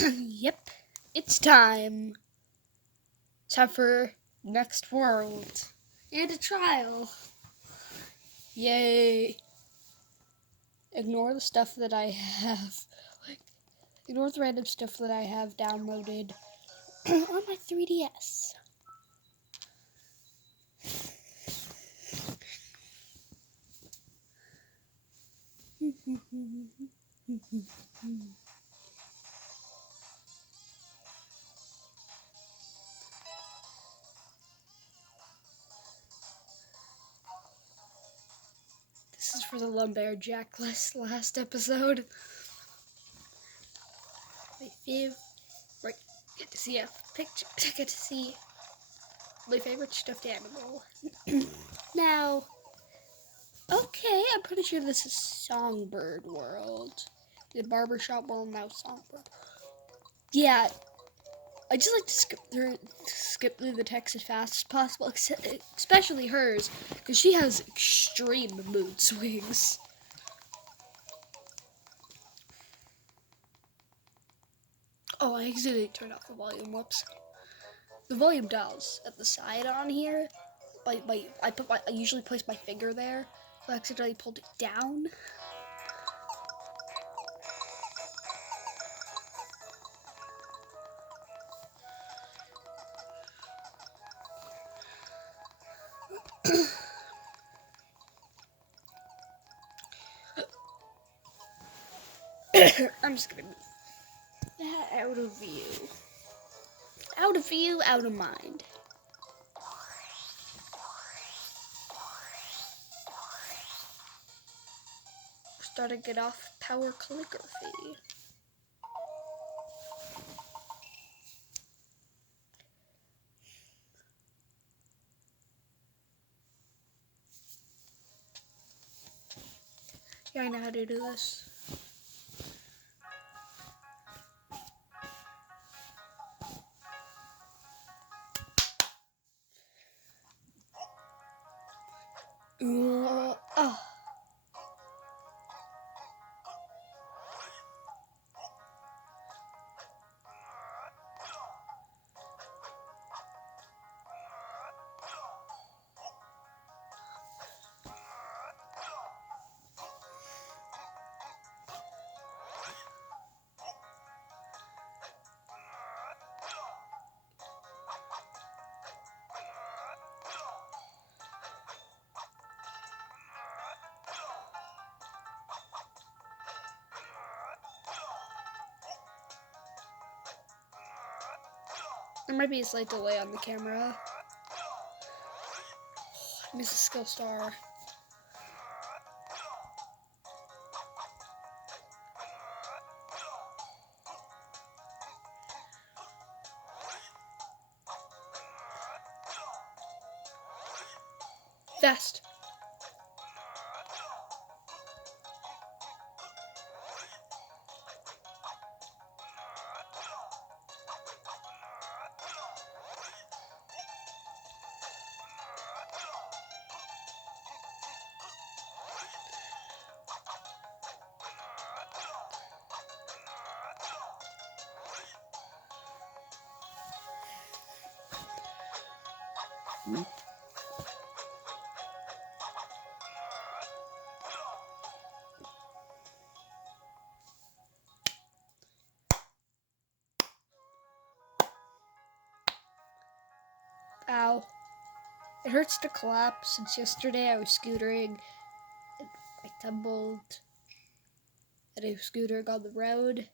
Yep, it's time. Time for next world. And a trial. Yay. Ignore the stuff that I have. Ignore the random stuff that I have downloaded on my 3DS. This is for the Lumberjack last episode. My favorite. Get to see a picture. Get to see my favorite stuffed animal. Now, okay, I'm pretty sure this is Songbird World. The barbershop world, now Songbird. Yeah, I just like to skip through the text as fast as possible, especially hers, because she has extreme mood swings. Oh, I accidentally turned off the volume. Whoops. The volume dials at the side on here. I usually place my finger there, so I accidentally pulled it down. I'm just gonna move that out of view. Out of view, out of mind. Starting it off power calligraphy. Yeah, I know how to do this. Oh. There might be a slight delay on the camera. I miss a skill star. Fast. Ow. It hurts to collapse. Since yesterday I was scootering and I tumbled and I was scootering on the road.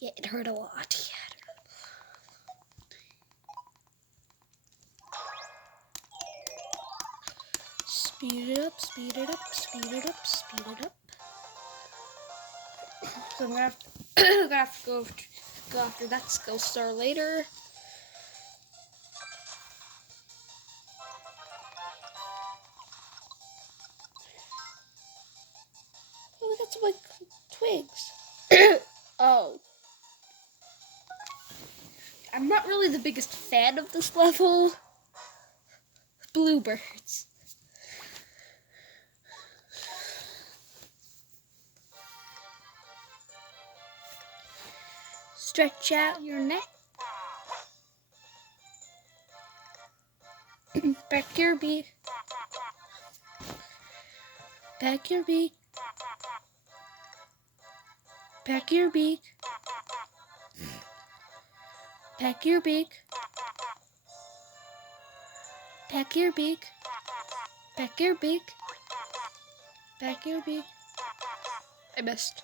Yeah, it hurt a lot. Yeah. Speed it up, speed it up, speed it up, speed it up. So I'm gonna have to go after that skill star later. Oh, we got some like twigs. Oh. I'm not really the biggest fan of this level. Bluebirds. Stretch out your neck. Back your beak. Back your beak. Back your beak. Back your beak. Back your beak. Back your beak. Back your beak. I missed.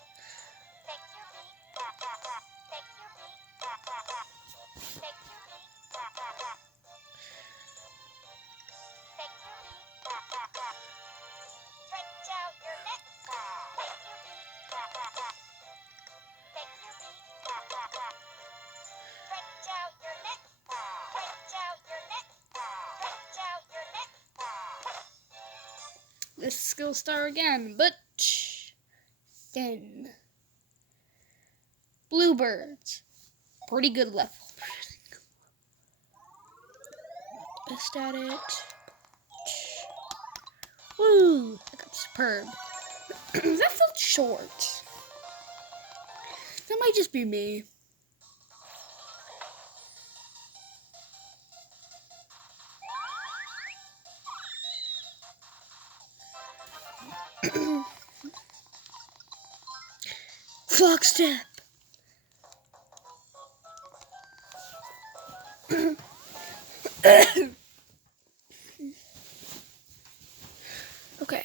This skill star again, but then bluebirds, pretty good level. Best at it. Woo! I got superb. That felt short. That might just be me. Flock step. Okay.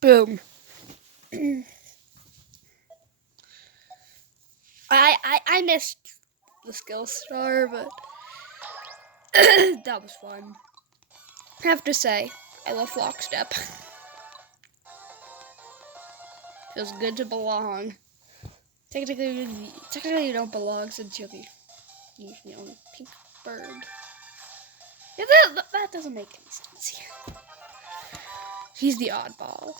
Boom. I missed the skill star, but that was fun. I have to say, I love Flock Step. Feels good to belong. Technically you don't belong since you're the pink bird. Yeah, that doesn't make any sense. He's the oddball.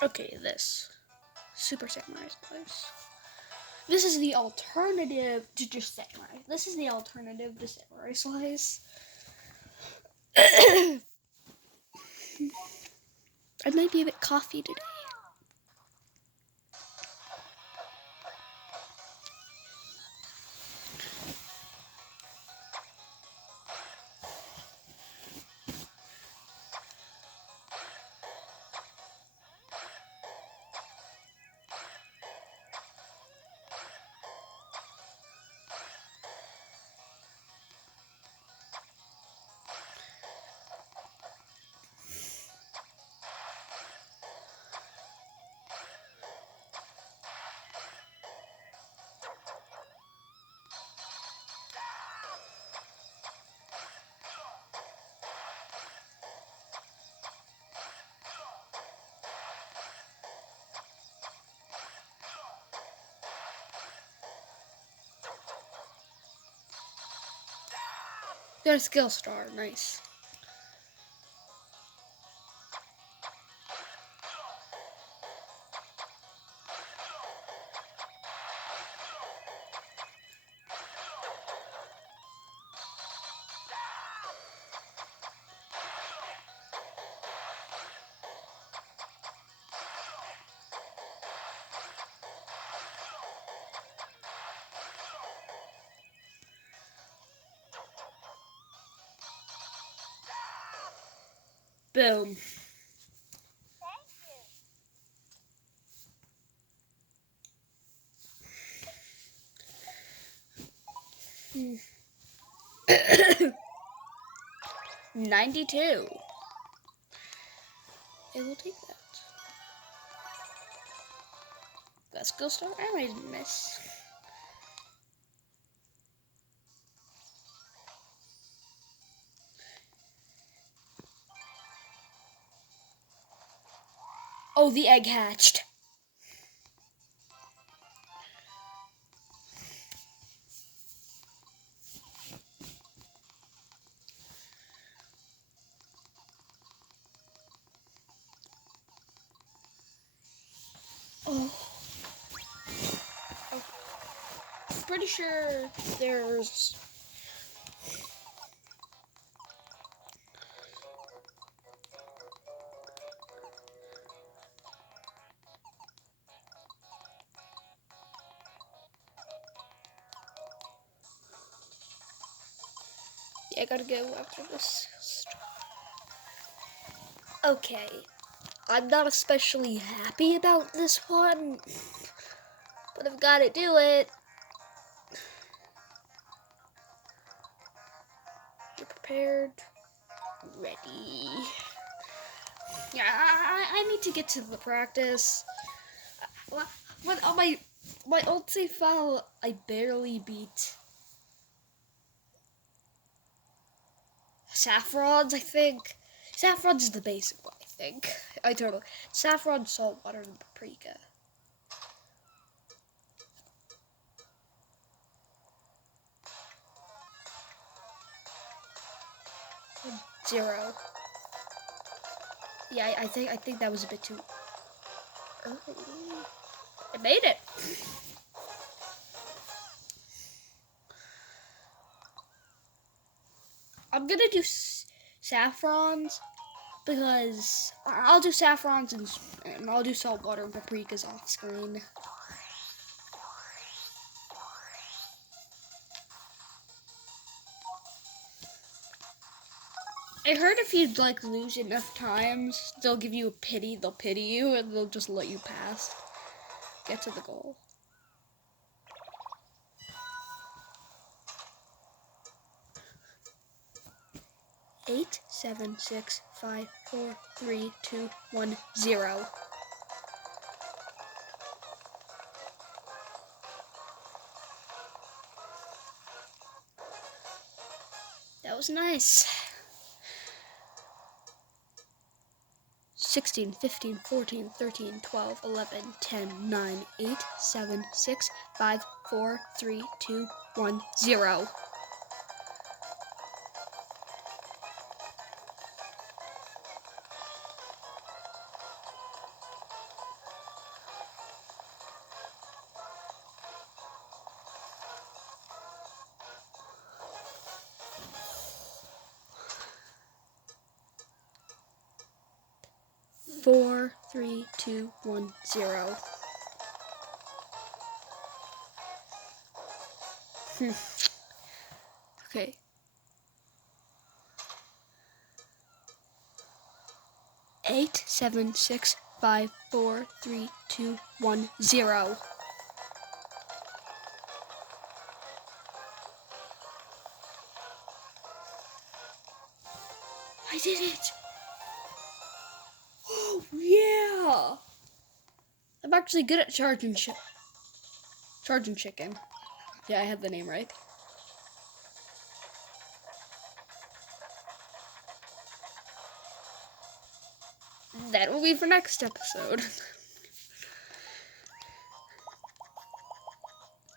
Okay, this. Super Samurai Slice. This is the alternative to just Samurai. This is the alternative to Samurai Slice. I might be a bit coffee today. Got a skill star. Nice. Boom. Hmm. 92. It will take that. Got skill star? I didn't miss. Oh, the egg hatched. Oh. I'm pretty sure there's... Yeah, I gotta go after this. Okay. I'm not especially happy about this one, but I've gotta do it. You're prepared. Ready. Yeah, I need to get to the practice. When on my old save file, I barely beat Saffron's, I think. Saffron's is the basic one, I think. Saffron, saltwater, and paprika. Zero. Yeah, I think that was a bit too early. I made it. I'm gonna do saffrons because I'll do saffrons and I'll do saltwater and paprikas off screen. I heard if you lose enough times, they'll give you a pity. They'll pity you and they'll just let you pass. Get to the goal. Eight, 7, 6, 5, 4, 3, 2, 1, 0. That was nice. 16, 15, 14, 13, 12, 11, 10, 9, 8, 7, 6, 5, 4, 3, 2, 1, 0. Four, 3, 2, 1, 0. Okay. 8, 7, 6, 5, 4, 3, 2, 1, 0. I did it! Oh, yeah! I'm actually good at charging chicken. Yeah, I had the name right. That will be for next episode.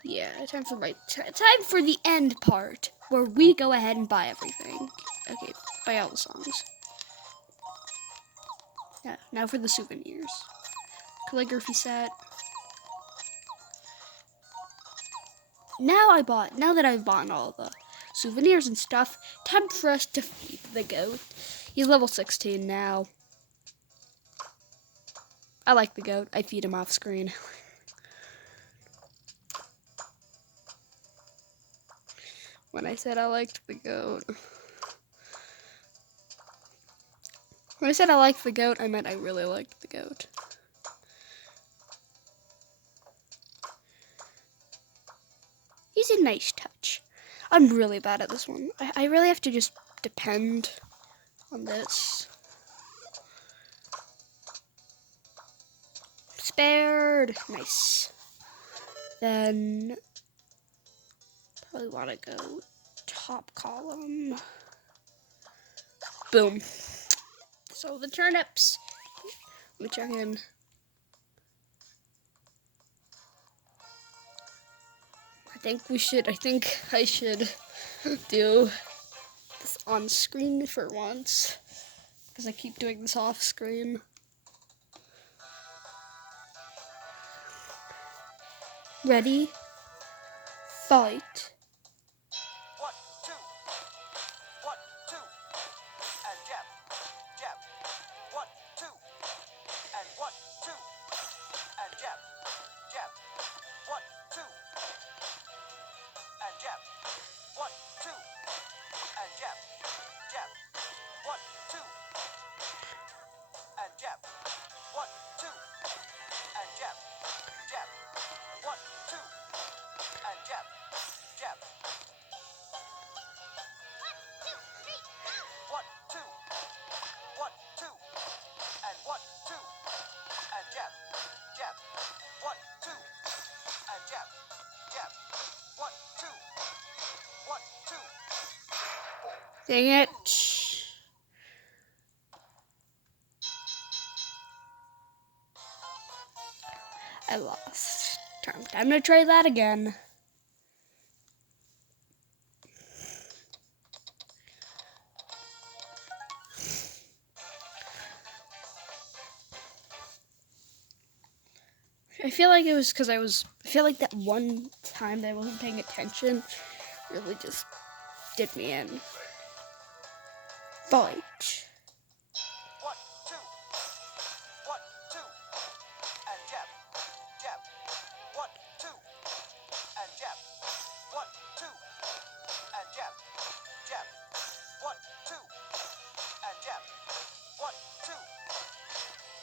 Yeah, time for the end part. where we go ahead and buy everything. Okay, buy all the songs. Yeah, now for the souvenirs. Calligraphy set. Now that I've bought all the souvenirs and stuff, time for us to feed the goat. He's level 16 now. I like the goat. I feed him off screen. When I said I liked the goat. When I said I liked the goat, I meant I really liked the goat. He's a nice touch. I'm really bad at this one. I really have to just depend on this. Spared. Nice. Then probably want to go top column. Boom. So the turnips. Let me check in. I think I should do this on screen for once. Because I keep doing this off screen. Ready? Fight. 1, 2. 1, 2. And jab. Jab. 1, 2. And 1, 2. And jab. Jab. 1, 2. And jab. 1, 2. And jab. Jab. 1, 2. And jab. 1, 2. And jab. Jab. 1, 2. And jab. Jab. 1, 2. 1, 2. And 1, 2. And jab. Jab. 1, 2. And jab. Jab. 1, 2. 1, 2. Dang it. I lost. Time to try that again. I feel like it was because I feel like that one time that I wasn't paying attention really just did me in. Fight. 1, 2. 1, 2. And jab. Jab. 1, 2. And jab. 1, 2. And jab. Jab. 1, 2. And jab. 1, 2.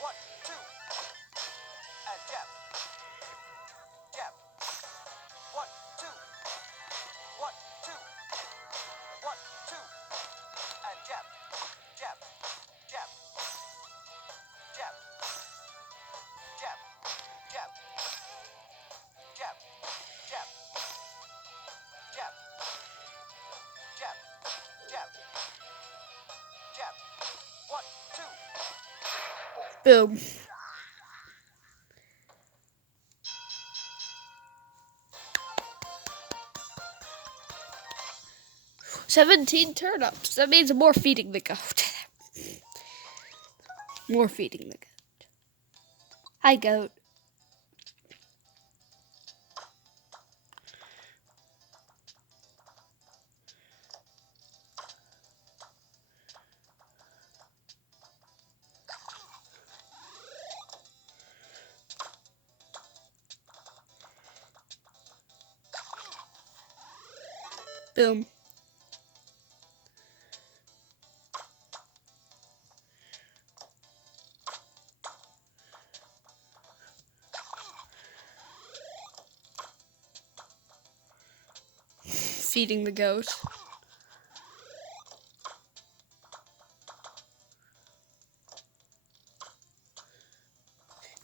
1, 2. And jab. Jab. 1, 2. 1, 2. 1, 2. And jab. Jab. Jab. Jab. Jab. Jab. Jab. Jab. Jab. Jab. Jab. Jab. 1, 2. Boom. $17 turnips. That means more feeding the goat. More feeding the goat. Hi, goat. Boom. Feeding the goat.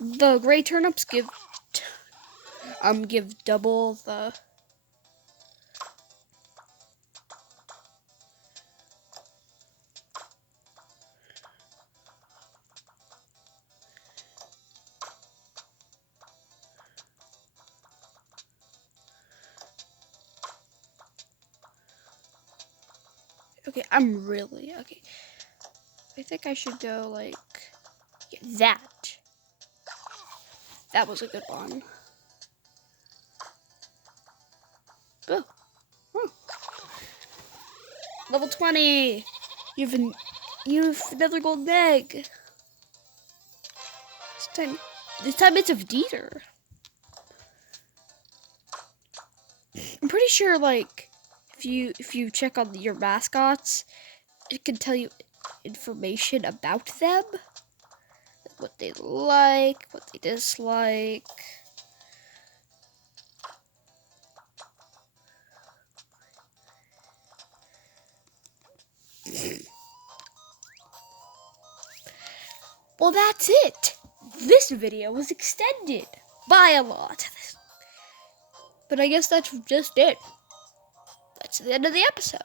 The gray turnips give double the Okay, I'm really okay. I think I should go like that. That was a good one. Oh. Oh. Level 20. You've another golden egg. This time it's of Dieter. I'm pretty sure like if you check on your mascots, it can tell you information about them. What they like, what they dislike. Well, that's it. This video was extended by a lot. But I guess that's just it. That's the end of the episode.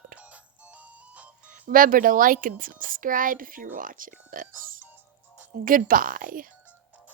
Remember to like and subscribe if you're watching this. Goodbye.